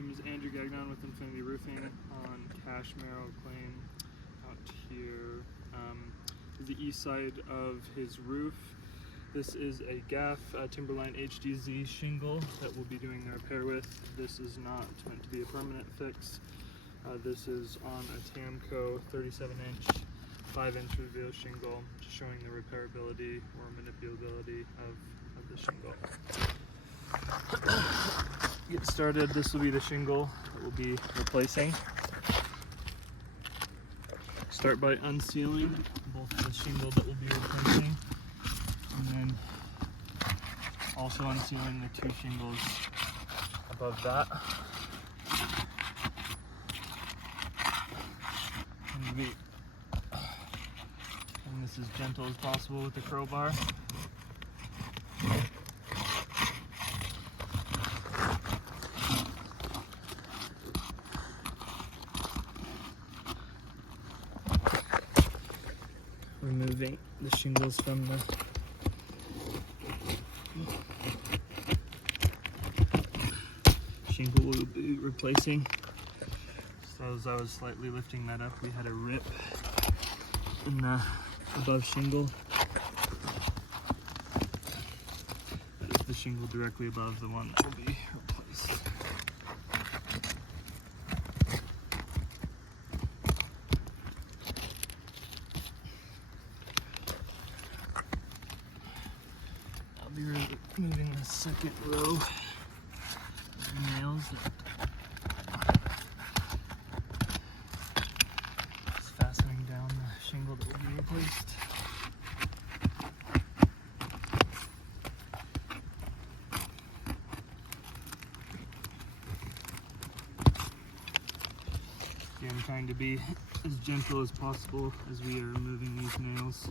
name is Andrew Gagnon with Infinity Roofing on Cash Merrill claim out here. Is the east side of his roof. This is a GAF Timberline HDZ shingle that we'll be doing the repair with. This is not meant to be a permanent fix. This is on a Tamco 37-inch, 5-inch reveal shingle, just showing the repairability or manipulability of the shingle. Get started, this will be the shingle that we'll be replacing. Start by unsealing both the shingle that we'll be replacing, and then also unsealing the two shingles above that. And be this as gentle as possible with the crowbar. Removing the shingles from the shingle we'll be replacing. So as I was slightly lifting that up, we had a rip in the above shingle. That is the shingle directly above the one that will be replaced. I'll be removing the second row of nails that is fastening down the shingle that will be replaced. Again, trying to be as gentle as possible as we are removing these nails.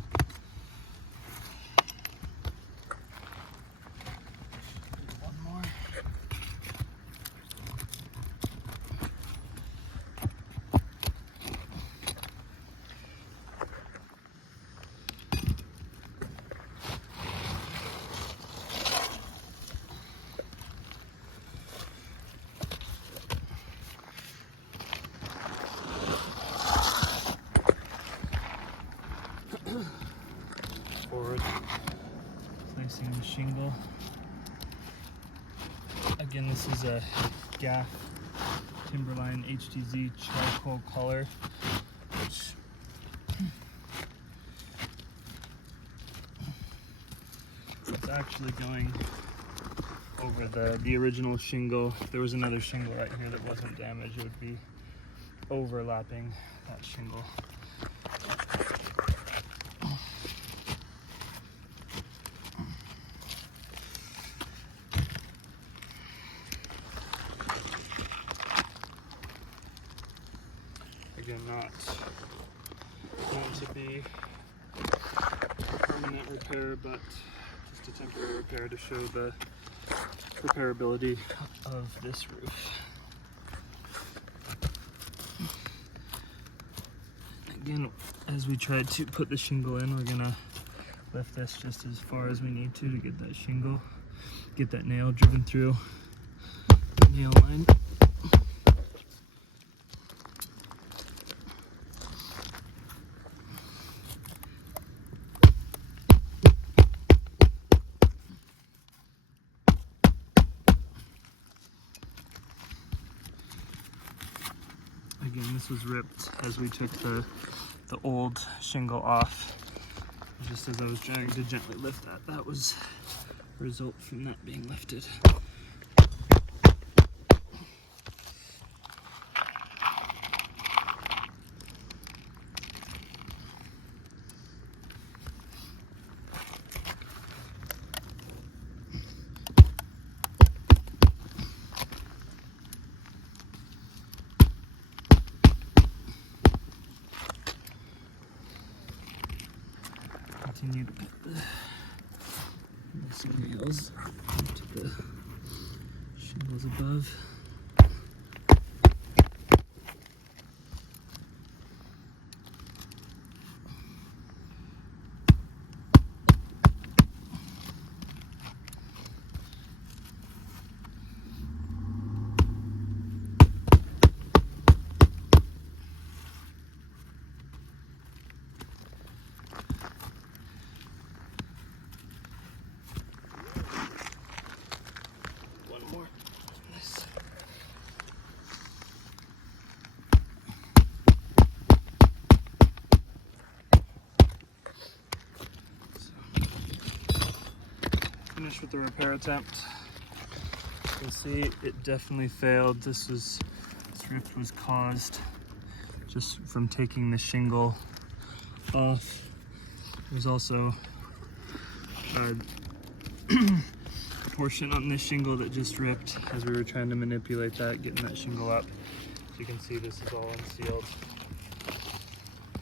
Forward, placing the shingle. Again, this is a GAF Timberline HDZ charcoal color, which is actually going over the original shingle. If there was another shingle right here that wasn't damaged, it would be overlapping that shingle. Again, not going to be a permanent repair, but just a temporary repair to show the repairability of this roof. Again, as we try to put the shingle in, we're gonna lift this just as far as we need to get that shingle, get that nail driven through the nail line. Again, this was ripped as we took the old shingle off. Just as I was trying to gently lift that, that was a result from that being lifted. Continue to put the nails into the shingles above. finished with the repair attempt. You can see it definitely failed. This rift was caused just from taking the shingle off. There's also a portion on this shingle that just ripped as we were trying to manipulate that, getting that shingle up. As you can see, this is all unsealed.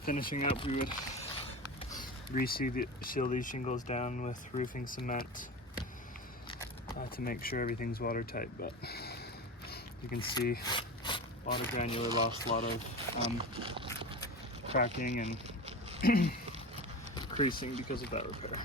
Finishing up, we would seal these shingles down with roofing cement to make sure everything's watertight, but you can see a lot of granular loss, a lot of cracking and creasing because of that repair.